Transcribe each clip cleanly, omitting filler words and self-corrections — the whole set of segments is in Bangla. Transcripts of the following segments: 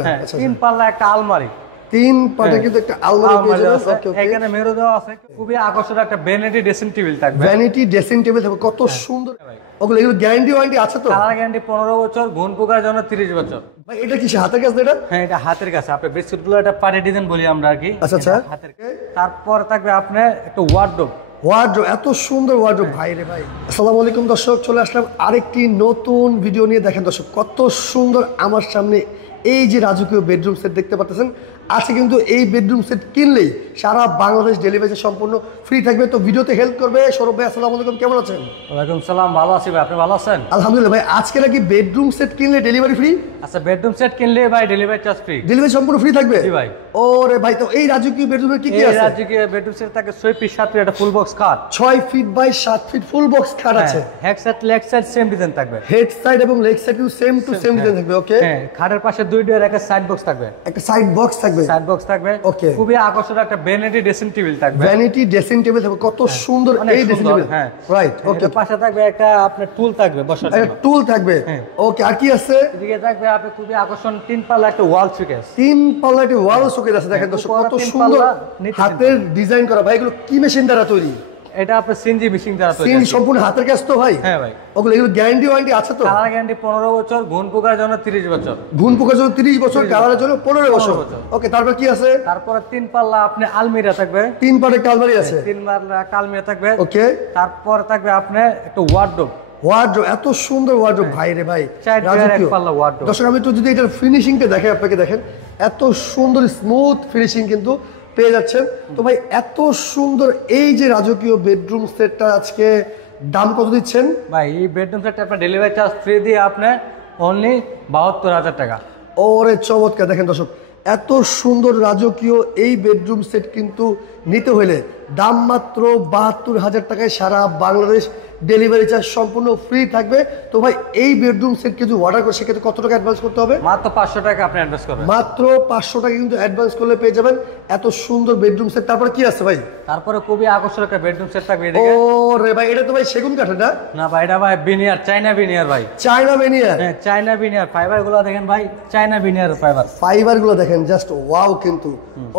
একটা। আচ্ছা, তিন পাল্লা একটা আলমারি, তিন পাটে কিন্তু একটা আলমারি পেয়ে যাবেন। ওকে ওকে, এখানে মেরু দেওয়া আছে, খুবই আকর্ষণীয় একটা ভ্যানিটি ড্রেসিং টেবিল থাকবে। ভ্যানিটি ড্রেসিং টেবিল থাকবে, কত সুন্দর। ওগুলো এগুলো গ্যারান্টি ওয়ারেন্টি আছে তো? কালার গ্যারান্টি 15 বছর, ঘুণ পোকার জন্য 30 বছর। ভাই এটা কি হাতের কাজ এটা? হ্যাঁ, এটা হাতের কাছে। আপনি বিস্কুট গুলো একটা পাটি ডিজাইন বলি আমরা আর কি। আচ্ছা আচ্ছা, হাতের। তারপর থাকবে আপনার একটা ওয়ার্ডরোব। ওয়ার্ডরোব, এত সুন্দর ওয়ার্ডরোব ভাই রে ভাই। আসসালামু আলাইকুম দর্শক, চলে আসলাম আরেকটি নতুন ভিডিও নিয়ে। দেখেন দর্শক, কত সুন্দর আমার সামনে এই যে রাজকীয় বেডরুম সেট দেখতে পাচ্ছেন। আজকে কিন্তু এই বেডরুম সেট কিনলেই সারা বাংলাদেশ ডেলিভারি সম্পূর্ণ ফ্রি থাকবে। তো ভিডিওতে হেল্প করবে সৌরভ ভাই। আসসালামু আলাইকুম, কেমন আছেন? ওয়ালাইকুম সালাম, ভালো আছি ভাই, আপনি ভালো আছেন? আলহামদুলিল্লাহ ভাই। আজকে নাকি বেডরুম সেট কিনলে ডেলিভারি ফ্রি? আচ্ছা, বেডরুম সেট কিনলে ভাই ডেলিভারি চার্জ ফ্রি। ডেলিভারি সম্পূর্ণ ফ্রি থাকবে? জি ভাই। ওরে ভাই, তো এই রাজকীয় বেডরুমে কি কি আছে? এই রাজকীয় বেডরুম সেট থাকে 6 ফিট 7 ফিট একটা ফুল বক্স খাট, 6 feet by 7 feet full box খাট আছে। Head side leg side same design থাকবে। হেড সাইড এবং লেগ সাইড কিন্তু সেম টু সেম ডিজাইন থাকবে। ওকে, হ্যাঁ, খাটের পাশে দুই ডোর একটা সাইড বক্স থাকবে। একটা সাইড বক্স থাকবে। সাইড বক্স থাকবে। ওকে, খুবই আকর্ষণীয় একটা ভ্যানিটি ড্রেসিং টেবিল থাকবে। ভ্যানিটি ড্রেসিং টেবিল থাকবে, কত সুন্দর এই ড্রেসিং টেবিল। হ্যাঁ রাইট। ওকে, পাশে থাকবে একটা আপনার টুল থাকবে বসার জন্য। একটা টুল থাকবে। ওকে, আর কি আছে? এদিকে থাকবে আপনি খুবই আকর্ষণ 3 পাল্লা একটা ওয়াল শোকেস। 3 পাল্লা একটা ওয়াল শোকেস আছে। দেখেন দর্শক, কত সুন্দর হাতের ডিজাইন করা। ভাই এগুলো কি মেশিন দ্বারা তৈরি? এটা আপনার সিএনজি মেশিন দ্বারা তৈরি। সিএনজি সম্পূর্ণ হাতের কাজ তো ভাই? হ্যাঁ ভাই। ওগুলো এগুলো গ্যারান্টি ওয়ারেন্টি আছে তো? কালার গ্যারান্টি 15 বছর, ঘুণ পোকার জন্য 30 বছর। ঘুণ পোকার জন্য 30 বছর, কালারের জন্য 15 বছর। ওকে, তারপর কি আছে? তারপরে 3 পাল্লা আপনি আলমিরা থাকবে। 3 পাল্লা একটা আলমারি আছে। 3 পাল্লা একটা আলমিরা থাকবে। ওকে, তারপর থাকবে আপনার একটা ওয়ার্ডরোব। ওয়ার্ডরোব, এত সুন্দর ওয়ার্ডরোব ভাই রে ভাই। 4 ডয়ার এক পাল্লা ওয়ার্ডরোব। দর্শক, আমি তো যদি এটার ফিনিশিংটা দেখাই আপনাকে, দেখেন এত সুন্দর স্মুথ ফিনিশিং কিন্তু পেয়ে যাচ্ছেন। তো ভাই এত সুন্দর এই যে রাজকীয় বেডরুম সেটটা আজকে দাম কত দিচ্ছেন ভাই? এই বেডরুম সেটটা আপনার ডেলিভারি চার্জ ফ্রি দিয়ে আপনি অনলি 72,000 টাকা। ওরে চমৎকার। দেখেন দর্শক, এত সুন্দর রাজকীয় এই বেডরুম সেট কিন্তু নিতে হলে দাম মাত্র 72,000 টাকায় সারা বাংলাদেশ ডেলিভারি চার্জ সম্পূর্ণ ফ্রি থাকবে। তো ভাই এই বেডরুম সেট কিছু অর্ডার করে সেক্ষেত্রে কত টাকা অ্যাডভান্স করতে হবে? মাত্র 500 টাকা আপনি অ্যাডভান্স করবেন। মাত্র 500 টাকা কিন্তু অ্যাডভান্স করলে পেয়ে যাবেন এত সুন্দর বেডরুম সেট। তারপরে কি আছে ভাই? তারপরে খুবই আকর্ষণীয় একটা বেডরুম সেট থাকবে এদিকে। ও রে ভাই, এটা তো ভাই সেগুন কাঠের না? না ভাই, এটা ভাই বিনিয়ার, চায়না বিনিয়ার ভাই। China veneer? হ্যাঁ, চায়না বিনিয়ার। ফাইবার গুলো দেখেন ভাই, চায়না বিনিয়ার ফাইবার। ফাইবার গুলো দেখেন, জাস্ট ওয়াও কিন্তু।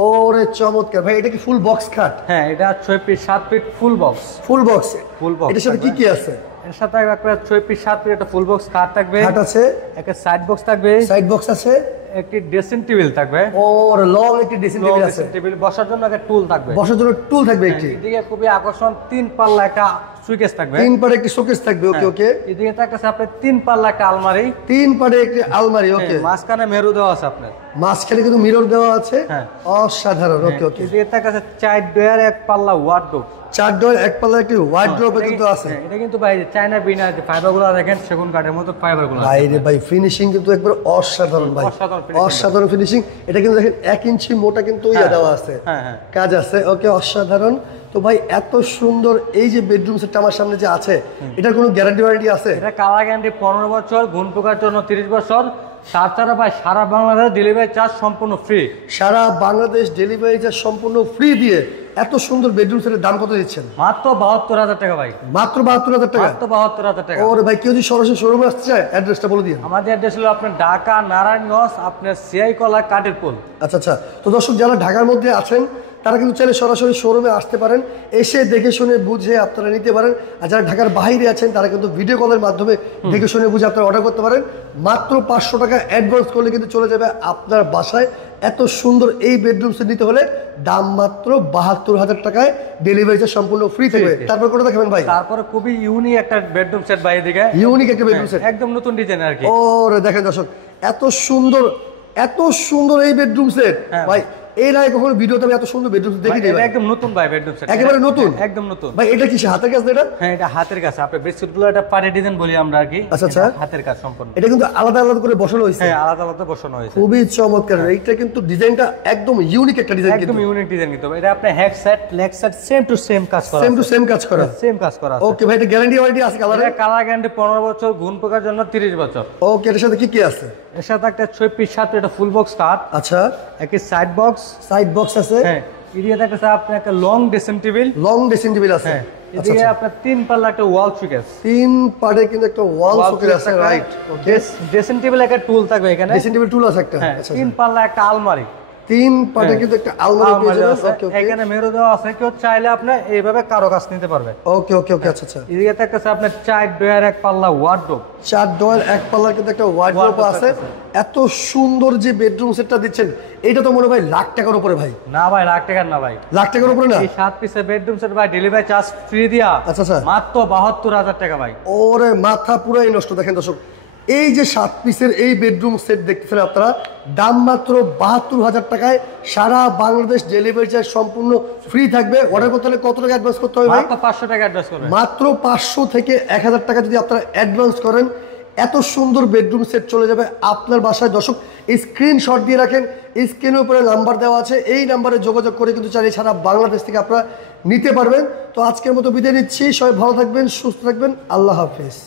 ওরে চমৎকার ভাই। এটা কি ফুল বক্স খাট? হ্যাঁ, এটা 6 feet 7 feet full box. Full box. Full box. এটার সাথে কি কি আছে? এর সাথে একটা 6 ফিট 7 ফিট একটা ফুল বক্স খাট থাকবে। খাট আছে, একটা সাইড বক্স থাকবে। সাইড বক্স আছে, একটি ড্রেসিং টেবিল থাকবে। ওর লং একটি ড্রেসিং টেবিল আছে। টেবিল বসার জন্য একটা টুল থাকবে। বসার জন্য টুল থাকবে একটি। এদিকে খুবই আকর্ষণ 3 পাল্লা একটা সুকেস থাকবে। 3 পারে একটি শোকেস থাকবে। ওকে ওকে, এদিকে থাকছে আপনার 3 পাল্লা একটা আলমারি। 3 পারে একটি আলমারি। ওকে, মাঝখানে মেরু দেওয়া আছে আপনার। মাঝখানে কিন্তু মিরর দেওয়া আছে। হ্যাঁ, অসাধারণ। ওকে ওকে, এদিকে থাকছে 4 ডয়ার এক পাল্লা ওয়ার্ডরোব। 4 ডোর এক পাল্লা একটি ওয়ার্ডরোব কিন্তু আছে। এটা কিন্তু ভাই চায়না বিনা ফাইবার গুলো দেখেন, সেগুন কাঠের মতো ফাইবার গুলো। ভাই রে ভাই, ফিনিশিং কিন্তু একবার অসাধারণ ভাই, অসাধারণ ফিনিশিং। এটা কিন্তু দেখেন 1 ইঞ্চি মোটা কিন্তু ইয়া দেওয়া আছে, কাজ আছে। ওকে, অসাধারণ। তো ভাই এত সুন্দর এই যে বেডরুম সেটটা আমার সামনে যে আছে, এটার কোনো গ্যারান্টি ওয়ারেন্টি আছে? এটা কালার গ্যারান্টি 15 বছর, ঘুণ পোকার জন্য 30 বছর। তাছাড়া ভাই সারা বাংলাদেশ ডেলিভারি চার্জ সম্পূর্ণ ফ্রি। সারা বাংলাদেশ ডেলিভারি চার্জ সম্পূর্ণ ফ্রি দিয়ে এত সুন্দর বেডরুম সেটের দাম কত দিচ্ছেন? মাত্র 72,000 টাকা ভাই। মাত্র 72,000 টাকা? মাত্র 72,000 টাকা। ওরে ভাই, কেউ যদি সরাসরি শোরুমে আসতে চায় অ্যাড্রেসটা বলে দিন। আমাদের অ্যাড্রেস হলো আপনার ঢাকা নারায়ণগঞ্জ, আপনার সিআই কলা কাঠের পোল। আচ্ছা আচ্ছা। তো দর্শক, যারা ঢাকার মধ্যে আছেন তারা কিন্তু চাইলে সরাসরি শোরুমে আসতে পারেন, এসে দেখে শুনে বুঝে আপনারা নিতে পারেন। আর যারা ঢাকার বাইরে আছেন তারা কিন্তু ভিডিও কলের মাধ্যমে দেখে শুনে বুঝে আপনারা অর্ডার করতে পারেন। মাত্র 500 টাকা অ্যাডভান্স করলে কিন্তু চলে যাবে আপনার বাসায়। এত সুন্দর এই বেডরুম সেট নিতে হলে দাম মাত্র 72,000 টাকায়, ডেলিভারি চার্জ সম্পূর্ণ ফ্রি থাকবে। তারপর কোনটা দেখাবেন ভাই? তারপরে খুবই ইউনিক একটা বেডরুম সেট ভাই, এদিকে ইউনিক একটা বেডরুম সেট, একদম নতুন ডিজাইন আর কি। ওরে দেখেন দর্শক, এত সুন্দর, এত সুন্দর এই বেডরুম সেট ভাই। এর আগে কখনো ভিডিওতে আমি এত সুন্দর বেডরুম দেখি নাই। এটা একদম নতুন ভাই বেডরুম সেট, একেবারে নতুন, একদম নতুন ভাই। এটা কি হাতের কাজ এটা? হ্যাঁ, এটা হাতের কাজ। আপনি বিস্কুট গুলো একটা পাটি ডিজাইন বলি আমরা আর কি। আচ্ছা আচ্ছা, হাতের কাজ সম্পূর্ণ। এটা কিন্তু আলাদা আলাদা করে বসানো হয়েছে। হ্যাঁ, আলাদা আলাদা বসানো হয়েছে। খুবই চমৎকার। এইটা কিন্তু ডিজাইনটা একদম ইউনিক একটা ডিজাইন, একদম ইউনিক ডিজাইন কিন্তু। এটা আপনি head set leg set same to same কাজ করা, সেম টু সেম কাজ করা, সেম কাজ করা। ওকে ভাই, এটা গ্যারান্টি ওয়ারেন্টি আছে? কালারে কালার গ্যারান্টি 15 বছর, ঘুণ পোকার জন্য 30 বছর। ওকে, এর সাথে কি কি আছে? এর সাথে একটা 6 ফিট 7 ফিট একটা ফুল বক্স কাট। আচ্ছা, একটি সাইড বক্স। সাইড বক্স আছে। হ্যাঁ, এদিকে থাকতেছে আপনার একটা long dressing table. Long dressing table আছে। হ্যাঁ, এদিকে আপনার 3 পাল্লা একটা ওয়াল শোকেস। 3 পার্টে কিন্তু একটা ওয়াল শোকেস আছে, রাইট। ওকে, ড্রেসিং টেবিল একটা টুল থাকবে এখানে। ড্রেসিং টেবিল টুল আছে একটা। হ্যাঁ, আচ্ছা 3 পাল্লা একটা আলমারি। 3 পার্টে কিন্তু একটা আলমারি পেয়ে যাবেন। আছে। ওকে ওকে এখানে মেরু দেওয়া আছে, কেউ চাইলে আপনি এইভাবে কারো কাজ নিতে পারবে। ওকে ওকে ওকে, আচ্ছা আচ্ছা। এদিকে থাকতেছে আপনার 4 ডয়ার এক পাল্লা ওয়ার্ডরোব। 4 ডয়ার এক পাল্লার কিন্তু একটা ওয়ার্ডরোব আছে। এত সুন্দর যে বেডরুম সেটটা দিচ্ছেন, এটা তো মনে হয় লাখ টাকার উপরে ভাই। না ভাই, লাখ টাকার না ভাই, লাখ টাকার উপরে না। এই 7 পিসের বেডরুম সেট ভাই ডেলিভারি চার্জ ফ্রি দিয়া আচ্ছা আচ্ছা, মাত্র 72,000 টাকা ভাই। ওরে মাথা পুরাই নষ্ট। দেখেন দর্শক, এই যে 7 পিসের এই বেডরুম সেট দেখতেছেন আপনারা, দাম মাত্র 72,000 টাকায়। সারা বাংলাদেশ ডেলিভারি চার্জ সম্পূর্ণ ফ্রি থাকবে। অর্ডার করতে হলে কত টাকা অ্যাডভান্স করতে হবে ভাই? মাত্র 500 টাকা অ্যাডভান্স করবেন। মাত্র 500 থেকে 1000 টাকা যদি আপনারা অ্যাডভান্স করেন, এত সুন্দর বেডরুম সেট চলে যাবে আপনার বাসায়। দর্শক, স্ক্রিনশট দিয়ে রাখেন, স্ক্রিনের উপরে নাম্বার দেওয়া আছে, এই নাম্বারে যোগাযোগ করে কিন্তু চাইলে সারা বাংলাদেশ থেকে আপনারা নিতে পারবেন। তো আজকের মতো বিদায় নিচ্ছি, সবাই ভালো থাকবেন, সুস্থ থাকবেন, আল্লাহ হাফেজ।